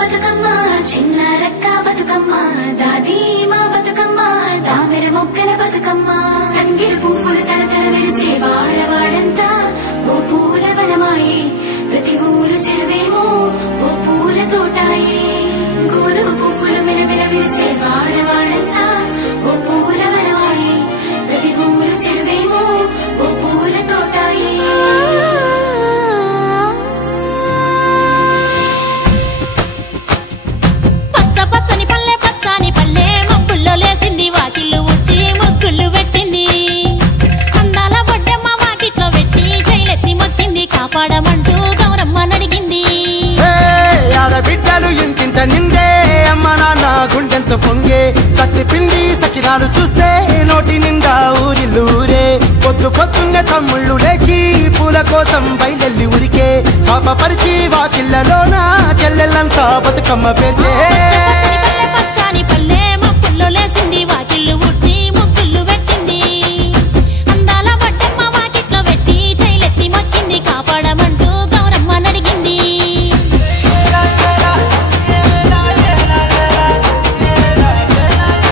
బతుకమ్మ చిన్న రక్క బతుకమ్మ దాది మా బతుకమ్మ దామెర మొగ్గల బతుకమ్మ తంగిడి పువ్వులు తడతల మెరిసే వాడవాడంతా ఓ పూల వనమాయే ప్రతి ఊరు చెరువేమో ఓ పూల తోటాయే గోరు పువ్వులు మెలమెల మెరిసే వాడవాడంతా ఓ పూల వనమాయే ప్రతి ఊరు చెరువేమో ఓ పూల తోటాయే పచ్చని పల్లె పచ్చని పల్లె మబ్బుల్లో లేసింది వాకిళ్ళు ఉచ్చి ముగ్గులు పెట్టింది అందాల బొడ్డమ్మ వాకిట్లో పెట్టి జైలెత్తి మొక్కింది కాపాడమంటూ గౌరమ్మ నడిగింది ఆడబిడ్డలు ఇంటింట నిందే అమ్మ నాన్న గుండెంత పొంగే సత్తి పిండి సకినాలు చూస్తే నోటి నిండా ఊరిల్లూరే పొద్దు పొద్దున్నే తమ్ముళ్ళు లేచి పూల కోసం బయలెల్లి ఉరికే శాపపరిచి వాకిళ్ళలోన చెల్లెళ్ళంతా బతుకమ్మ పేర్చే